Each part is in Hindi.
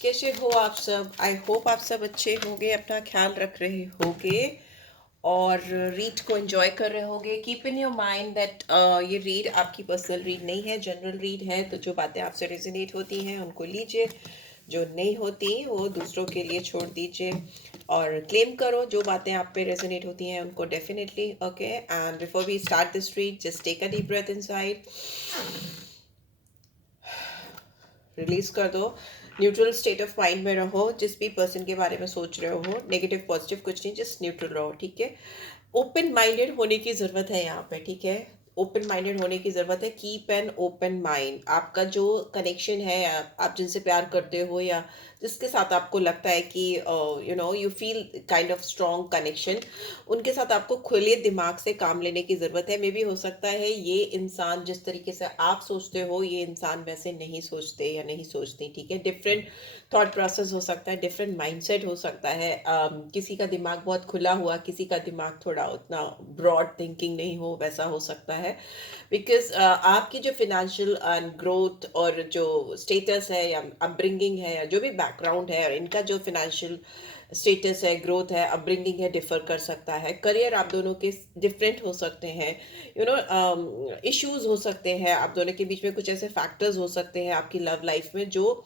कैसे हो आप सब? आई होप आप सब अच्छे होंगे, अपना ख्याल रख रहे होंगे और रीड को एंजॉय कर रहे होंगे। Keep in your mind that ये रीड आपकी पर्सनल रीड नहीं है, जनरल रीड है। तो जो बातें आपसे रेजोनेट होती हैं उनको लीजिए, जो नहीं होती वो दूसरों के लिए छोड़ दीजिए और क्लेम करो जो बातें आप पे रेजोनेट होती हैं उनको definitely. Okay, and before we start this read, just take a deep breath inside, release कर दो। न्यूट्रल स्टेट ऑफ माइंड में रहो। जिस भी पर्सन के बारे में सोच रहे हो, नेगेटिव पॉजिटिव कुछ नहीं, जस्ट न्यूट्रल रहो, ठीक है। ओपन माइंडेड होने की ज़रूरत है यहाँ पे, ठीक है। ओपन माइंडेड होने की ज़रूरत है। Keep an open mind. आपका जो कनेक्शन है, आप जिनसे प्यार करते हो या जिसके साथ आपको लगता है कि you feel kind of strong connection, उनके साथ आपको खुले दिमाग से काम लेने की ज़रूरत है। मे भी हो सकता है ये इंसान जिस तरीके से आप सोचते हो, ये इंसान वैसे नहीं सोचते या नहीं सोचती, ठीक है। डिफरेंट थॉट प्रोसेस हो सकता है, डिफरेंट माइंडसेट हो सकता है। किसी का दिमाग बहुत खुला हुआ, किसी का दिमाग थोड़ा उतना ब्रॉड थिंकिंग नहीं हो, वैसा हो सकता है। बिकॉज आपकी जो फिनेंशियल एंड ग्रोथ और जो स्टेटस है या अपब्रिंगिंग है या जो भी बैकग्राउंड है, और इनका जो फिनेंशियल स्टेटस है, ग्रोथ है, अपब्रिंगिंग है, डिफर कर सकता है। करियर आप दोनों के डिफरेंट हो सकते हैं, इश्यूज हो सकते हैं आप दोनों के बीच में। कुछ ऐसे फैक्टर्स हो सकते हैं आपकी लव लाइफ में जो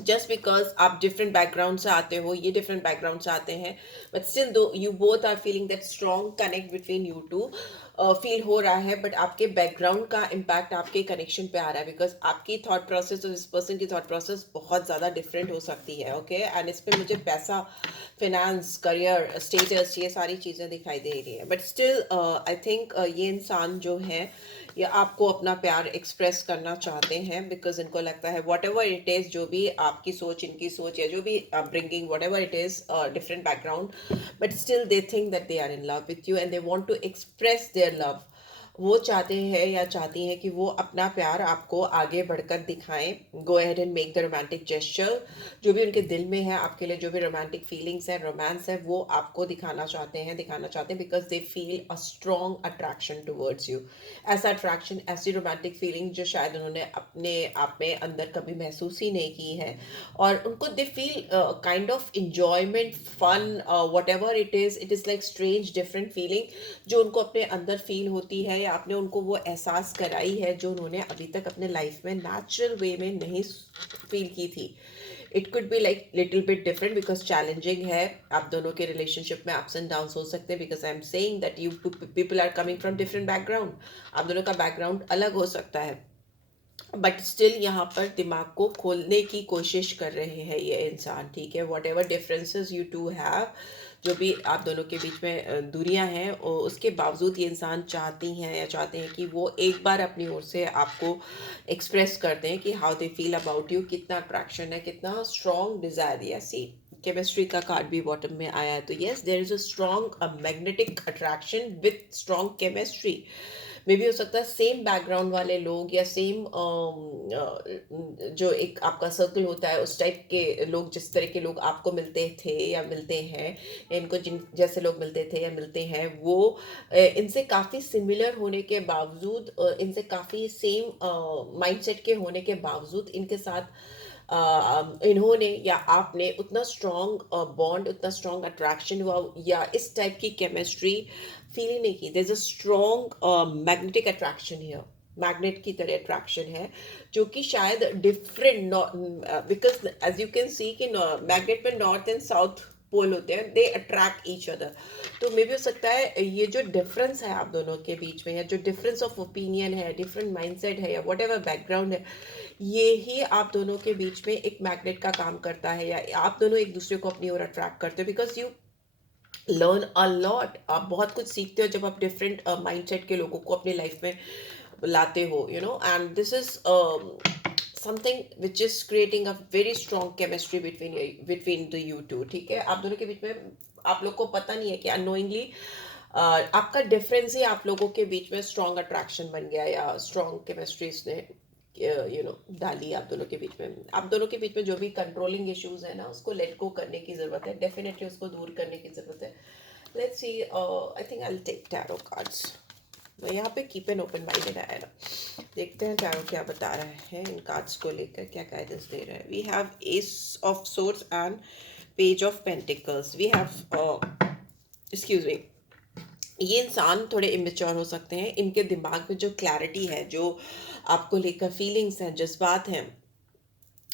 जस्ट बिकॉज आप डिफरेंट बैकग्राउंड से आते हो, ये डिफरेंट बैकग्राउंड से आते हैं, but still do you both are feeling that strong connect between you two, feel हो रहा है। बट आपके बैकग्राउंड का इम्पैक्ट आपके कनेक्शन पे आ रहा है, बिकॉज आपकी थॉट प्रोसेस और इस पर्सन की थॉट प्रोसेस बहुत ज़्यादा डिफरेंट हो सकती है। ओके, एंड इस पे मुझे पैसा, फिनेंस, करियर, स्टेटस, ये सारी चीज़ें दिखाई दे रही है। बट स्टिल आई थिंक ये इंसान जो है ये आपको अपना प्यार एक्सप्रेस करना चाहते हैं, बिकॉज इनको लगता है वॉट एवर इट इज़, जो भी आपकी सोच, इनकी सोच, या जो भी bringing whatever it is, different background, but still they think that they are in love with you and they want to express their love. वो चाहते हैं या चाहती हैं कि वो अपना प्यार आपको आगे बढ़कर दिखाएं। Go ahead and make the romantic gesture. जो भी उनके दिल में है आपके लिए, जो भी रोमांटिक फीलिंग्स है, रोमांस है, वो आपको दिखाना चाहते हैं because they feel a strong attraction towards you. ऐसा अट्रैक्शन, ऐसी रोमांटिक फीलिंग जो शायद उन्होंने अपने आप में अंदर कभी महसूस ही नहीं की है, और उनको they feel kind of enjoyment, fun, whatever it is like strange different feeling जो उनको अपने अंदर फील होती है, या आपने उनको वो एहसास कराई है जो उन्होंने अभी तक अपने लाइफ में नेचुरल वे में नहीं फील की थी। It could be like little bit different because challenging है। आप दोनों के रिलेशनशिप में अप्स एंड डाउन्स हो सकते हैं, because I am saying that you people are coming from different background. आप दोनों का बैकग्राउंड अलग हो सकता है, बट स्टिल यहाँ पर दिमाग को खोलने की कोशिश कर रहे हैं ये इंसान, ठीक है। Whatever differences you two have, जो भी आप दोनों के बीच में दूरियां हैं, उसके बावजूद ये इंसान चाहती हैं या चाहते हैं कि वो एक बार अपनी ओर से आपको एक्सप्रेस कर दें कि how they feel about you, कितना अट्रैक्शन है, कितना स्ट्रॉन्ग डिजायर। या सी केमिस्ट्री का कार्ड भी बॉटम में आया है, तो yes there is a strong magnetic attraction with strong chemistry. मे भी हो सकता है सेम बैकग्राउंड वाले लोग या सेम जो एक आपका सर्कल होता है उस टाइप के लोग, जिस तरह के लोग आपको मिलते थे या मिलते हैं, इनको जिन जैसे लोग मिलते थे या मिलते हैं, वो इनसे काफ़ी सिमिलर होने के बावजूद, इनसे काफ़ी सेम माइंडसेट के होने के बावजूद, इनके साथ इन्होंने या आपने उतना स्ट्रॉन्ग बॉन्ड, उतना स्ट्रॉन्ग अट्रैक्शन हुआ या इस टाइप की केमिस्ट्री फील ही नहीं की। There is a strong magnetic attraction here. Magnet की तरह अट्रैक्शन है, जो कि शायद different, because as you can see कि मैग्नेट में नॉर्थ एंड साउथ पोल होते हैं, दे अट्रैक्ट ईच अदर। तो मे भी हो सकता है ये जो डिफरेंस है आप दोनों के बीच में, या जो डिफरेंस ऑफ ओपिनियन है, डिफरेंट माइंडसेट है, या वट एवर बैकग्राउंड है, ये ही आप दोनों के बीच में एक मैग्नेट का काम करता है, या आप दोनों एक दूसरे को अपनी ओर अट्रैक्ट करते हो, because you learn a lot. आप बहुत कुछ सीखते हो जब आप डिफरेंट माइंडसेट के लोगों को अपनी लाइफ में लाते हो, and this is something which is creating a very strong chemistry between the you two, ठीक है। आप दोनों के बीच में, आप लोग को पता नहीं है कि अनोइंगली आपका डिफरेंस ही आप लोगों के बीच में स्ट्रॉन्ग अट्रैक्शन बन गया, या स्ट्रॉन्ग केमिस्ट्री इसने डाली आप दोनों के बीच में। आप दोनों के बीच में जो भी कंट्रोलिंग इश्यूज है ना, उसको लेट गो करने की ज़रूरत है, डेफिनेटली उसको दूर करने की ज़रूरत है। Let's see, I think I will take tarot cards. यहाँ पे कीप एन ओपन माइंडेड आया ना। देखते हैं टैरो क्या बता रहा है इन कार्ड्स को लेकर, क्या गाइडेंस दे रहा है। We have ace of swords and page of pentacles. We have excuse me, ये इंसान थोड़े इमेच्योर हो सकते हैं। इनके दिमाग में जो क्लैरिटी है, जो आपको लेकर फीलिंग्स हैं, जज्बात हैं,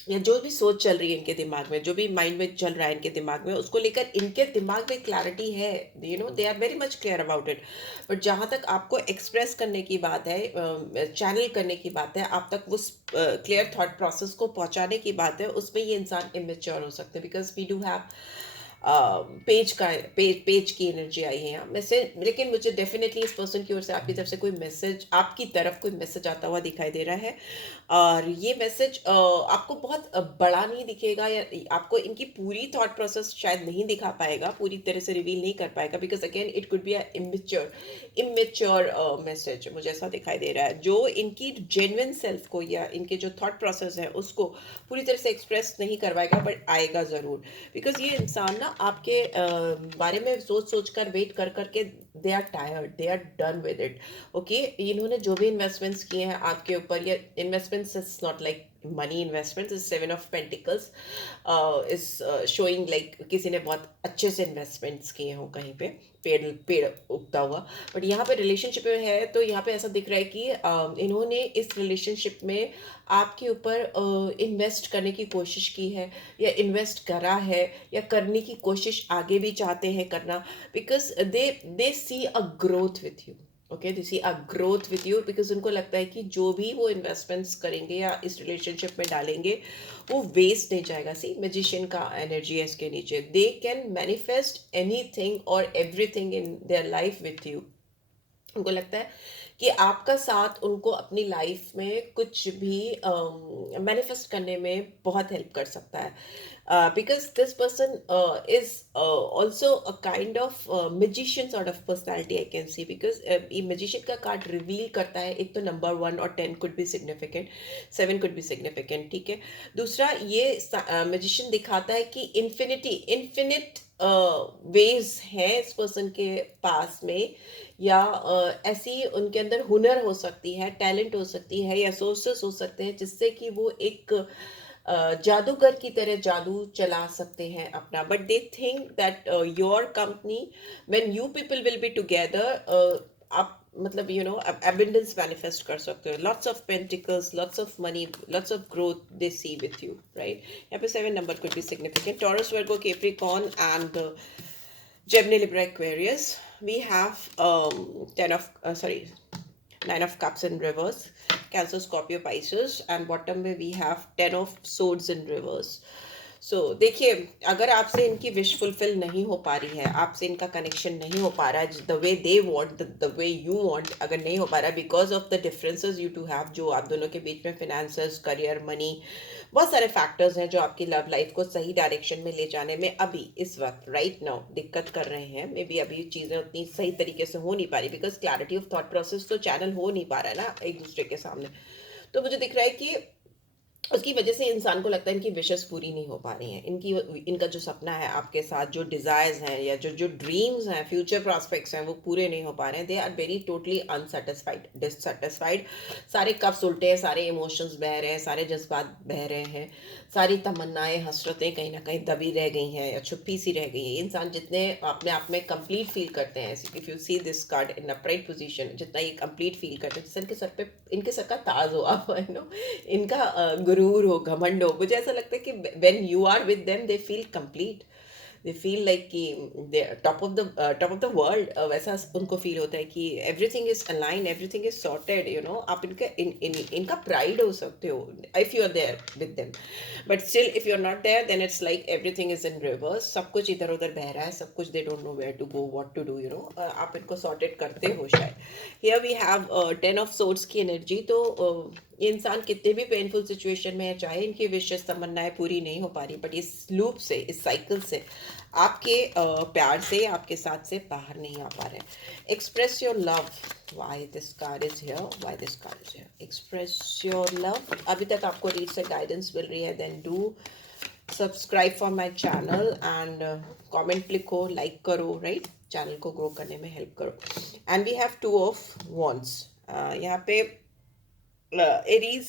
या जो भी सोच चल रही है इनके दिमाग में, जो भी माइंड में चल रहा है इनके दिमाग में, उसको लेकर इनके दिमाग में क्लैरिटी है। You know they are very much clear about it. But जहाँ तक आपको एक्सप्रेस करने की बात है, चैनल करने की बात है, आप तक उस क्लियर थॉट प्रोसेस को पहुँचाने की बात है, उसमें ये इंसान इमेच्योर हो सकते हैं। Because we do have page की एनर्जी आई है यहाँ मैसेज। लेकिन मुझे डेफिनेटली इस पर्सन की ओर से आपकी तरफ से कोई मैसेज, आपकी तरफ कोई मैसेज आता हुआ दिखाई दे रहा है। और ये मैसेज आपको बहुत बड़ा नहीं दिखेगा, या आपको इनकी पूरी थॉट प्रोसेस शायद नहीं दिखा पाएगा, पूरी तरह से रिवील नहीं कर पाएगा। Because again it could be a immature message, मुझे ऐसा दिखाई दे रहा है, जो इनकी जेन्युइन सेल्फ को या इनके जो थॉट प्रोसेस है उसको पूरी तरह से एक्सप्रेस नहीं करवाएगा, बट आएगा ज़रूर। बिकॉज ये इंसान ना आपके बारे में सोच सोच कर, वेट कर करके, they are tired, they are done with it. Okay, इन्होंने जो भी इन्वेस्टमेंट्स किए हैं आपके ऊपर, या investments is not like money investments, is 7 of pentacles is showing like किसी ने बहुत अच्छे से इन्वेस्टमेंट्स किए हों कहीं पे, पेड़ पेड़ उगता हुआ। बट यहाँ पे रिलेशनशिप में है, तो यहाँ पे ऐसा दिख रहा है कि इन्होंने इस रिलेशनशिप में आपके ऊपर इन्वेस्ट करने की कोशिश की है, या इन्वेस्ट करा है, या करने की कोशिश आगे भी चाहते हैं करना। Because they see a growth with you. Okay, they see a growth with you, because उनको लगता है कि जो भी वो इन्वेस्टमेंट्स करेंगे या इस रिलेशनशिप में डालेंगे, वो वेस्ट नहीं जाएगा। सी मैजिशियन का एनर्जी है इसके नीचे। They can manifest anything और everything in their life with you. उनको लगता है कि आपका साथ उनको अपनी लाइफ में कुछ भी मैनिफेस्ट करने में बहुत हेल्प कर सकता है। Because this person is also a kind of magician sort of personality, I can see. Because ये मैजिशियन का कार्ड रिवील करता है, एक तो नंबर 1 और 10 could be significant, 7 could be significant, ठीक है। दूसरा, ये मैजिशियन दिखाता है कि इन्फिनिट वेज हैं इस पर्सन के पास में, या ऐसी उनके अंदर हुनर हो सकती है, टैलेंट हो सकती है, या सोर्सेस हो सकते हैं, जिससे कि वो एक जादूगर की तरह जादू चला सकते हैं अपना। But they think that your company, when you people will be together, आप मतलब एबंडेंस मैनिफेस्ट कर सकते हो। Lots of pentacles, lots of money, lots of growth they see with you, right. यहाँ पे 7 number could be significant. Taurus, Virgo, Capricorn and Gemini, Libra, Aquarius. We have 9 of Cups in reverse. Cancer, Scorpio, Pisces. And bottom में we have 10 of Swords in reverse. सो देखिए, अगर आपसे इनकी विश फुलफिल नहीं हो पा रही है, आपसे इनका कनेक्शन नहीं हो पा रहा है the way they want, the way you want, अगर नहीं हो पा रहा है because of the differences you two have, जो आप दोनों के बीच में फिनेंसेस, करियर, मनी, बहुत सारे फैक्टर्स हैं जो आपकी लव लाइफ को सही डायरेक्शन में ले जाने में अभी इस वक्त राइट नाउ दिक्कत कर रहे हैं। मे बी अभी चीज़ें उतनी सही तरीके से हो नहीं पा रही, because clarity of thought process तो चैनल हो नहीं पा रहा है ना एक दूसरे के सामने। तो मुझे दिख रहा है कि उसकी वजह से इंसान को लगता है इनकी विशेस पूरी नहीं हो पा रही हैं, इनका जो सपना है आपके साथ, जो डिज़ायर्स हैं या जो जो ड्रीम्स हैं, फ्यूचर प्रॉस्पेक्ट्स हैं, वो पूरे नहीं हो पा रहे हैं। They are very totally unsatisfied, dissatisfied. सारे कप्स उल्टे हैं, सारे इमोशंस बह रहे हैं, सारे जज्बात बह रहे हैं, सारी तमन्नाएं, हसरतें कहीं ना कहीं दबी रह गई हैं या छुपी सी रह गई हैं। इंसान जितने अपने आप में कंप्लीट फील करते हैं, if you see this card in upright position, जितना ये कंप्लीट फील करते हैं, जैसे इनके सर का ताज हो आप, इनका गुरूर हो, घमंड हो। मुझे ऐसा लगता है कि when you are with them they feel complete, they feel like कि they top of the world. वैसा उनको फील होता है कि everything is align, everything is sorted. आप इनका प्राइड हो सकते हो if you are there with them. But still if you are not there, then it's like everything is in reverse. सब कुछ इधर उधर बह रहा है, सब कुछ they don't know where to go, what to do. आप इनको सॉर्टेड करते हो शायद। Here we have 10 of swords की एनर्जी। तो ये इंसान कितने भी पेनफुल सिचुएशन में है, चाहे इनकी विशेष तमन्नाएं पूरी नहीं हो पा रही, बट इस लूप से, इस साइकिल से, आपके प्यार से, आपके साथ से बाहर नहीं आ पा रहे। Express your love. Why this card is here, why this card is here. Express your love. अभी तक आपको रीड से गाइडेंस मिल रही है, then do subscribe for my channel and comment लिखो, लाइक करो, राइट, चैनल को ग्रो करने में हेल्प करो. And we have two of wands. यहाँ पे एरीज,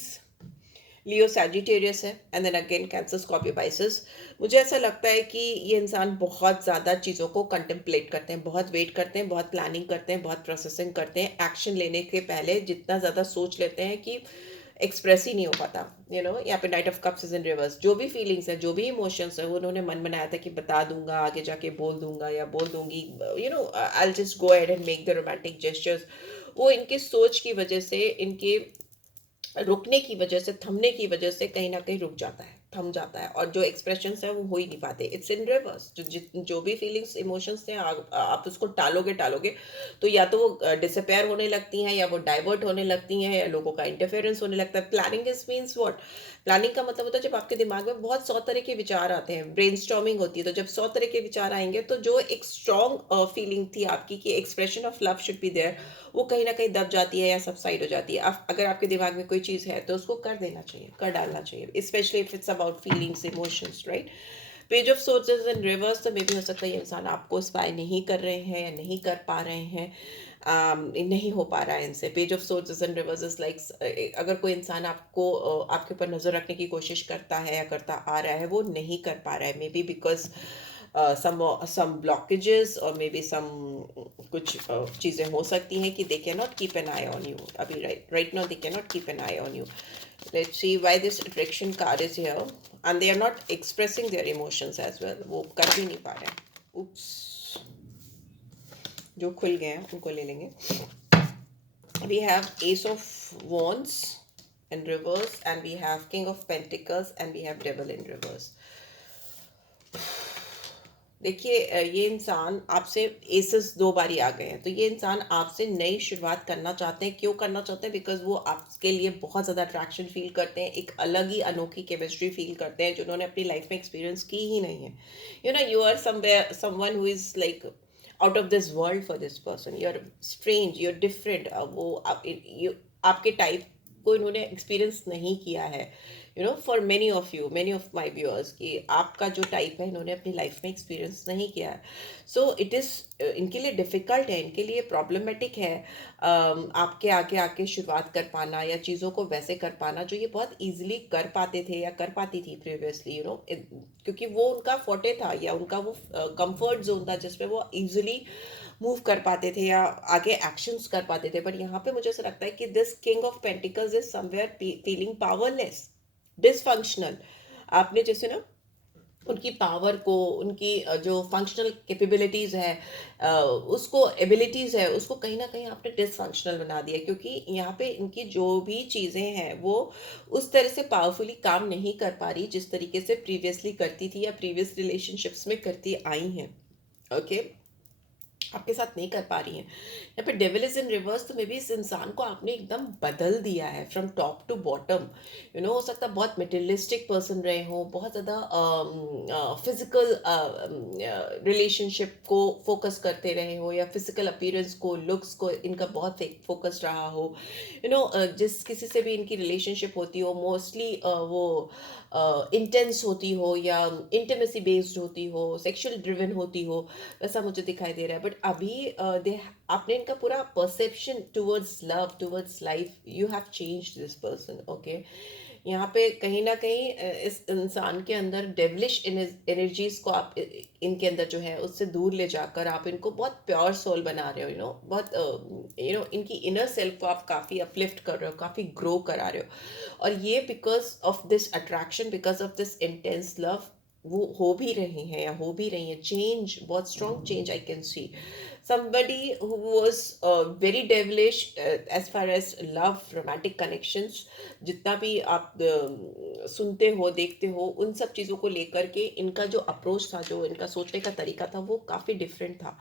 लियो सैजिटेरियस है, and then again cancer Scorpio Pisces. मुझे ऐसा लगता है कि ये इंसान बहुत ज़्यादा चीज़ों को कंटेम्पलेट करते हैं, बहुत वेट करते हैं, बहुत प्लानिंग करते हैं, बहुत प्रोसेसिंग करते हैं. एक्शन लेने के पहले जितना ज़्यादा सोच लेते हैं कि एक्सप्रेस ही नहीं हो पाता. यहाँ पे night of cups is in reverse. जो भी फीलिंग्स है, जो भी इमोशंस है, वो उन्होंने मन बनाया था कि बता दूंगा, आगे जाके बोल दूंगा या बोल दूंगी, I will just go ahead and make the romantic gestures. वो इनकी सोच की वजह से, इनके रुकने की वजह से, थमने की वजह से कहीं ना कहीं रुक जाता है, थम जाता है, और जो एक्सप्रेशंस है वो हो ही नहीं पाते. It's in reverse. जो भी फीलिंग्स, इमोशंस थे, आप उसको टालोगे टालोगे तो या तो वो डिसअपेयर होने लगती हैं, या वो डाइवर्ट होने लगती हैं, या लोगों का इंटरफेरेंस होने लगता है. Planning is means what? Planning का मतलब होता है जब आपके दिमाग में बहुत 100 तरह के विचार आते हैं, ब्रेनस्टॉर्मिंग होती है. तो जब 100 तरह के विचार आएंगे तो जो एक स्ट्रॉन्ग फीलिंग थी आपकी कि expression of love should be there, वो कहीं ना कहीं दब जाती है या सबसाइड हो जाती है. अगर आपके दिमाग में कोई चीज़ है तो उसको कर देना चाहिए, कर डालना चाहिए, specially if it's about feelings, emotions, right. Page of sources in reverse, तो मे भी हो सकता है ये इंसान आपको स्पाई नहीं कर रहे हैं या नहीं कर पा रहे हैं. नहीं हो पा रहा है इनसे. Page of sources in reverse is like, अगर कोई इंसान आपको आपके ऊपर नजर रखने की कोशिश करता है या करता आ रहा है, वो नहीं कर पा रहा है. May be because some blockages or maybe some कुछ चीज़ें हो सकती हैं कि they cannot keep an eye on you. अभी right now they cannot keep an eye on you. Let's see why this attraction card is here, and they are not expressing their emotions as well. वो कर भी नहीं पा रहे हैं. Oops. जो खुल गए हैं उनको ले लेंगे. We have Ace of Wands in reverse, and we have King of Pentacles, and we have Devil in reverse. देखिए, ये इंसान आपसे एसेस 2 बारी आ गए हैं, तो ये इंसान आपसे नई शुरुआत करना चाहते हैं. क्यों करना चाहते हैं? बिकॉज वो आपके लिए बहुत ज़्यादा अट्रैक्शन फील करते हैं, एक अलग ही अनोखी केमिस्ट्री फील करते हैं जो उन्होंने अपनी लाइफ में एक्सपीरियंस की ही नहीं है. You are somewhere someone who is like out of this world for this person. You are strange, you are different. आपके टाइप को इन्होंने एक्सपीरियंस नहीं किया है. For many of my viewers, कि आपका जो टाइप है इन्होंने अपनी लाइफ में एक्सपीरियंस नहीं किया है. सो इट इज़ इनके लिए डिफ़िकल्ट है, इनके लिए प्रॉब्लमेटिक है. आपके आगे आके शुरुआत कर पाना या चीज़ों को वैसे कर पाना जो ये बहुत ईजिली कर पाते थे या कर पाती थी प्रीवियसली. क्योंकि वो उनका फोटे था, या उनका वो कंफर्ट जोन था जिसमें वो ईजिली मूव कर पाते थे या आगे एक्शंस कर पाते थे. बट यहाँ पे मुझे ऐसा लगता है कि this king of pentacles is somewhere feeling powerless, dysfunctional. आपने जैसे ना उनकी पावर को, उनकी जो फंक्शनल कैपेबिलिटीज़ है, उसको एबिलिटीज़ है, उसको कहीं ना कहीं आपने डिसफंक्शनल बना दिया. क्योंकि यहाँ पे इनकी जो भी चीज़ें हैं वो उस तरह से पावरफुली काम नहीं कर पा रही जिस तरीके से प्रीवियसली करती थी या प्रीवियस रिलेशनशिप्स में करती आई हैं. ओके, आपके साथ नहीं कर पा रही हैं. यहाँ पे डेविल इज इन रिवर्स, तो मे बी इस इंसान को आपने एकदम बदल दिया है फ्रॉम टॉप टू बॉटम. हो सकता है बहुत मटेरियलिस्टिक पर्सन रहे हो, बहुत ज़्यादा फिजिकल रिलेशनशिप को फोकस करते रहे हो, या फिजिकल अपीयरेंस को, लुक्स को इनका बहुत फोकस रहा हो. जिस किसी से भी इनकी रिलेशनशिप होती हो, मोस्टली वो इंटेंस होती हो, या इंटीमेसी बेस्ड होती हो, सेक्सुअल ड्रिवन होती हो, वैसा मुझे दिखाई दे रहा है. बट अभी दे आपने इनका पूरा perception towards love, towards life, you have change this person. Okay, यहाँ पे कहीं ना कहीं इस इंसान के अंदर डेवलिश एनर्जीज को आप इनके अंदर जो है उससे दूर ले जाकर आप इनको बहुत प्योर सोल बना रहे हो. बहुत इनकी इनर सेल्फ को आप काफ़ी अपलिफ्ट कर रहे हो, काफ़ी ग्रो करा रहे हो. और ये because of this attraction, because of this intense love, वो हो भी रही हैं या हो भी रही हैं. चेंज, बहुत strong change I can C. somebody who was very devilish as far as love, romantic connections. जितना भी आप सुनते हो, देखते हो, उन सब चीज़ों को लेकर के इनका जो अप्रोच था, जो इनका सोचने का तरीका था, वो काफ़ी डिफरेंट था.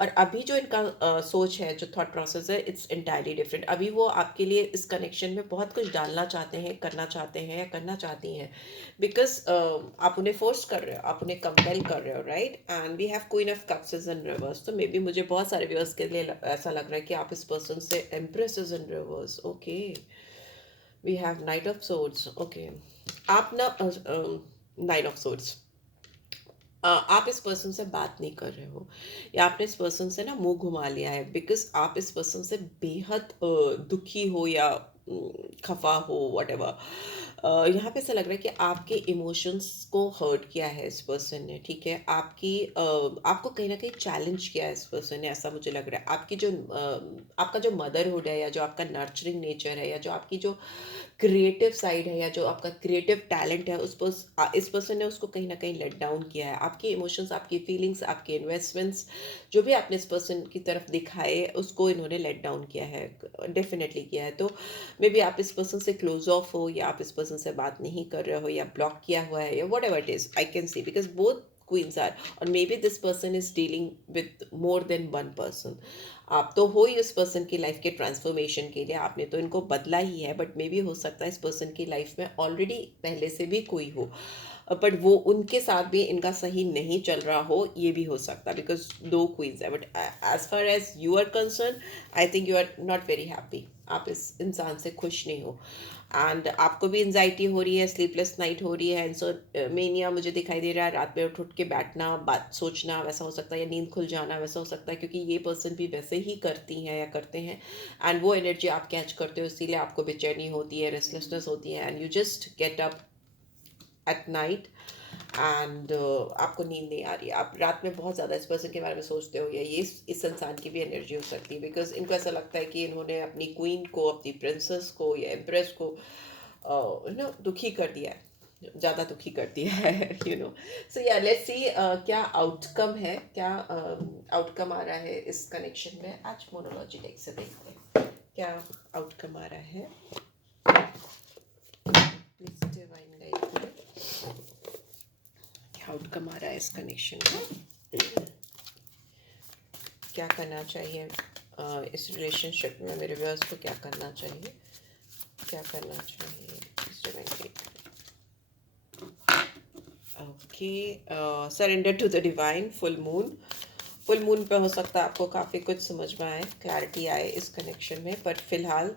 और अभी जो इनका सोच है, जो थॉट प्रोसेस है, इट्स इंटायरली डिफरेंट. अभी वो आपके लिए इस कनेक्शन में बहुत कुछ डालना चाहते हैं, करना चाहते हैं या करना चाहती हैं. बिकॉज आप उन्हें फोर्स कर रहे हो, आप उन्हें कंपेल कर रहे हो, right. And we have queen of cups is in reverse. तो मे बी मुझे बहुत सारे व्यूअर्स के लिए ऐसा लग रहा है कि आप इस पर्सन से empress is in reverse. Okay, we have knight of swords. Okay, आप ना नाइन ऑफ सोर्ड्स। आप इस पर्सन से बात नहीं कर रहे हो, या आपने इस पर्सन से ना मुंह घुमा लिया है, बिकॉज आप इस पर्सन से बेहद दुखी हो या खफा हो, वट एवर। यहाँ पे ऐसा लग रहा है कि आपके इमोशंस को हर्ट किया है इस पर्सन ने, ठीक है। आपको कहीं ना कहीं चैलेंज किया है इस पर्सन ने, ऐसा मुझे लग रहा है। आपका जो मदरहुड है, या जो आपका नर्चरिंग नेचर है, या जो आपकी जो क्रिएटिव साइड है, या जो आपका क्रिएटिव टैलेंट है, इस पर्सन ने उसको कहीं ना कहीं लेट डाउन किया है। आपके इमोशंस, आपकी फीलिंग्स, आपके इन्वेस्टमेंट्स, जो भी आपने इस पर्सन की तरफ दिखाए, उसको इन्होंने लेट डाउन किया है, डेफिनेटली किया है। तो मे बी आप इस पर्सन से क्लोज ऑफ हो, या आप इस पर्सन से बात नहीं कर रहे हो, या ब्लॉक किया हुआ है, या whatever it is, I can see, because both queens are, और maybe this person is dealing with more than one person. आप तो हो ही उस पर्सन की लाइफ के ट्रांसफॉर्मेशन के लिए, आपने तो इनको बदला ही है, बट मे बी हो सकता है इस पर्सन की लाइफ में ऑलरेडी पहले से भी कोई हो, बट वो उनके साथ भी इनका सही नहीं चल रहा हो, ये भी हो सकता है, बिकॉज दो क्वींस है। But as far as you are concerned, I think you are not very happy, आप इस इंसान से खुश नहीं हो, एंड आपको भी एंजाइटी हो रही है, स्लीपलेस नाइट हो रही है, एंड सो मेनिया मुझे दिखाई दे रहा है, रात में उठ उठ के बैठना, बात सोचना, वैसा हो सकता है, या नींद खुल जाना, वैसा हो सकता है, क्योंकि ये पर्सन भी वैसे ही करती हैं या करते हैं, एंड वो एनर्जी आप कैच करते हो, इसीलिए आपको बेचैनी होती है, रेस्टलेसनेस होती है, and you just get up at night, and आपको नींद नहीं आ रही है, आप रात में बहुत ज़्यादा इस पर्सन के बारे में सोचते हो, या ये इस इंसान की भी एनर्जी हो सकती है, बिकॉज इनको ऐसा लगता है कि इन्होंने अपनी क्वीन को, अपनी प्रिंसेस को, या एम्प्रेस को दुखी कर दिया है, ज़्यादा दुखी कर दिया है, यू नो। सो या लेट्स सी क्या आउटकम है, क्या आउटकम आ रहा है इस कनेक्शन में। आज मोनोलॉजी डेक से देखते हैं क्या आउटकम आ रहा है। प्लीज डिवाइन गाइड, क्या आउटकम आ रहा है इस कनेक्शन में, क्या करना चाहिए इस रिलेशनशिप में, मेरे व्यूअर्स को क्या करना चाहिए, क्या करना चाहिए इस divine. Okay, surrender to the divine. Full moon पे हो सकता है आपको काफ़ी कुछ समझ में आए, क्लैरिटी आए इस कनेक्शन में, पर फिलहाल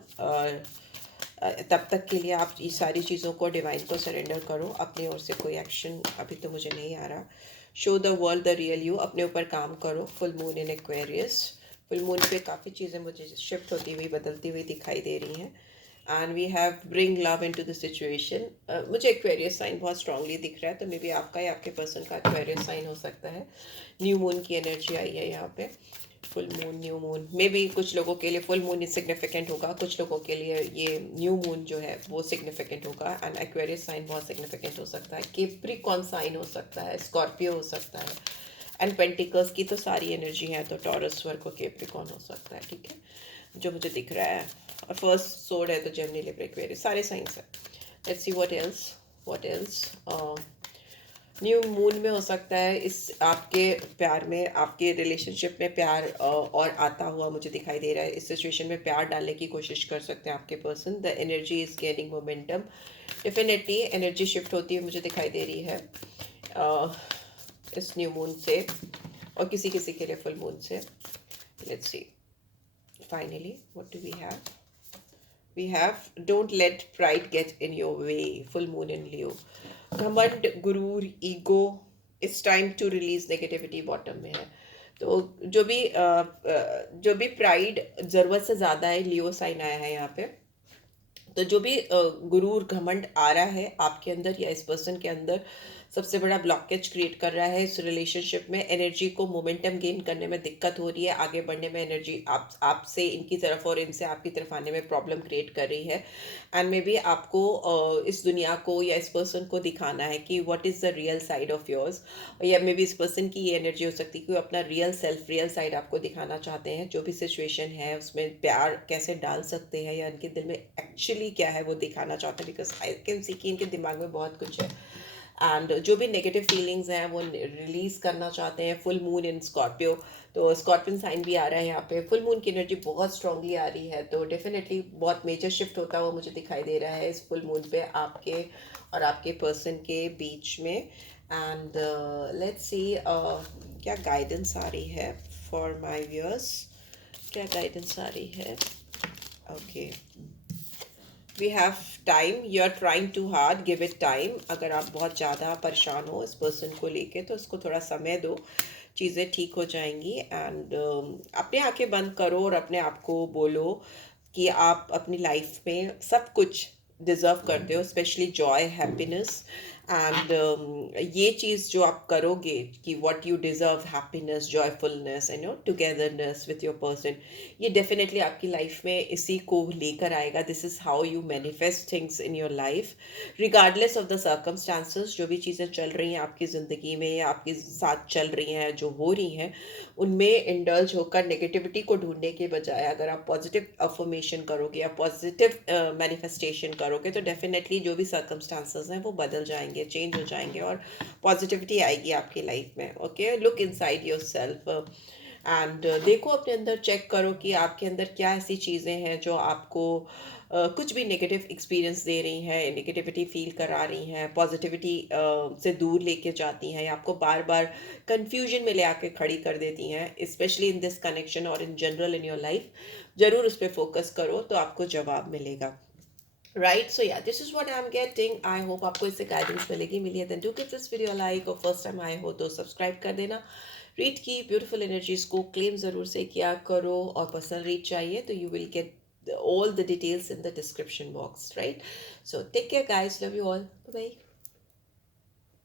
तब तक के लिए आप ये सारी चीज़ों को डिवाइन को सरेंडर करो। अपनी ओर से कोई एक्शन अभी तो मुझे नहीं आ रहा। Show the world the real you, अपने ऊपर काम करो। फुल मून इन एक्वेरियस, फुल मून पे काफ़ी चीज़ें मुझे शिफ्ट होती हुई, बदलती हुई दिखाई दे रही हैं। And we have bring love into the situation. मुझे एक्वेरियस साइन बहुत स्ट्रांगली दिख रहा है, तो मे बी आपका या आपके पर्सन का एक्वेरियस साइन हो सकता है। न्यू मून की एनर्जी आई है यहाँ पे। Full moon, new moon, may be कुछ लोगों के लिए फुल मून सिग्निफिकेंट होगा, कुछ लोगों के लिए ये न्यू मून जो है वो सिग्निफिकेंट होगा, एंड एक्वेरियस साइन बहुत सिग्निफिकेंट हो सकता है। केप्रिकॉन साइन हो सकता है, स्कॉर्पियो हो सकता है, एंड पेंटिकल्स की तो सारी एनर्जी है, तो टॉरस, वर्गो, केप्रिकॉन हो सकता है, ठीक है, जो मुझे दिख रहा है। और फर्स्ट सोड है तो जेमिनी, लिब्रा, एक्वेरियस, सारे साइंस है। Let's see what else. New moon में हो सकता है इस आपके प्यार में, आपके रिलेशनशिप में प्यार और आता हुआ मुझे दिखाई दे रहा है। इस सिचुएशन में प्यार डालने की कोशिश कर सकते हैं आपके person. The energy is gaining momentum, definitely energy shift होती है मुझे दिखाई दे रही है इस न्यू मून से, और किसी किसी के लिए फुल मून से। Let's see finally what do we have. Don't let pride get in your way, full moon in Leo. घमंड, गुरूर, ego, it's time to release negativity bottom में है। तो जो भी प्राइड ज़रूरत से ज़्यादा है, लियो साइन आया है यहाँ पे। तो जो भी गुरूर, घमंड आ रहा है आपके अंदर या इस पर्सन के अंदर, सबसे बड़ा ब्लॉकेज क्रिएट कर रहा है इस रिलेशनशिप में। एनर्जी को मोमेंटम गेन करने में दिक्कत हो रही है, आगे बढ़ने में एनर्जी आपसे इनकी तरफ और इनसे आपकी तरफ आने में प्रॉब्लम क्रिएट कर रही है। एंड मे बी आपको इस दुनिया को या इस पर्सन को दिखाना है कि what is the real side of yours, या मे बी इस पर्सन की ये एनर्जी हो सकती है कि वो अपना रियल सेल्फ, रियल साइड आपको दिखाना चाहते हैं। जो भी सिचुएशन है उसमें प्यार कैसे डाल सकते हैं, या इनके दिल में एक्चुअली क्या है वो दिखाना चाहते हैं, बिकॉज आई कैन सी कि इनके दिमाग में बहुत कुछ है। एंड जो भी नेगेटिव फीलिंग्स हैं वो रिलीज करना चाहते हैं। फुल मून इन स्कॉर्पियो, तो स्कॉर्पियन साइन भी आ रहा है यहाँ पे। फुल मून की एनर्जी बहुत स्ट्रांगली आ रही है, तो डेफिनेटली बहुत मेजर शिफ्ट होता हुआ मुझे दिखाई दे रहा है इस फुल मून पे आपके और आपके पर्सन के बीच में। एंड लेट्स सी क्या गाइडेंस आ रही है फॉर माय व्यूअर्स, क्या गाइडेंस आ रही है। Okay, we have time, you are trying too hard, give it time. अगर आप बहुत ज़्यादा परेशान हो इस पर्सन को लेके तो इसको थोड़ा समय दो, चीज़ें ठीक हो जाएंगी। एंड अपने आंखें बंद करो और अपने आप को बोलो कि आप अपनी लाइफ में सब कुछ डिज़र्व करते हो, स्पेशली जॉय, हैप्पीनेस। एंड ये चीज़ जो आप करोगे कि what you deserve, happiness, joyfulness and togetherness with your person, ये डेफिनेटली आपकी लाइफ में इसी को लेकर आएगा। This is how you manifest things in your life, regardless of the circumstances. जो भी चीज़ें चल रही हैं आपकी ज़िंदगी में या आपके साथ चल रही हैं, जो हो रही हैं, उनमें इंडल्ज होकर नेगेटिविटी को ढूंढने के बजाय अगर आप पॉजिटिव अफर्मेशन करोगे या पॉजिटिव मैनिफेस्टेशन करोगे तो डेफिनेटली जो भी सर्कमस्टांसेस हैं वो बदल जाएंगे, चेंज हो जाएंगे और पॉजिटिविटी आएगी आपकी लाइफ में। Okay, look inside your self and देखो अपने अंदर, चेक करो कि आपके अंदर क्या ऐसी चीज़ें हैं जो आपको कुछ भी नेगेटिव एक्सपीरियंस दे रही हैं, नेगेटिविटी फील करा रही हैं, पॉजिटिविटी से दूर लेके जाती हैं या आपको बार बार कंफ्यूजन में ले आके खड़ी कर देती हैं, स्पेशली इन दिस कनेक्शन और in general in your life. ज़रूर उस पर फोकस करो तो आपको जवाब मिलेगा। राइट, सो या this is what I am getting. I hope आपको इससे गाइडेंस मिलेगी। मिली है then do give this video like, और फर्स्ट टाइम आए हो तो सब्सक्राइब कर देना। रीड की ब्यूटीफुल एनर्जीज को क्लेम ज़रूर से किया करो, और पर्सनल रीड चाहिए तो you will get all the details in the description box, right? So take care guys, love you all, bye bye.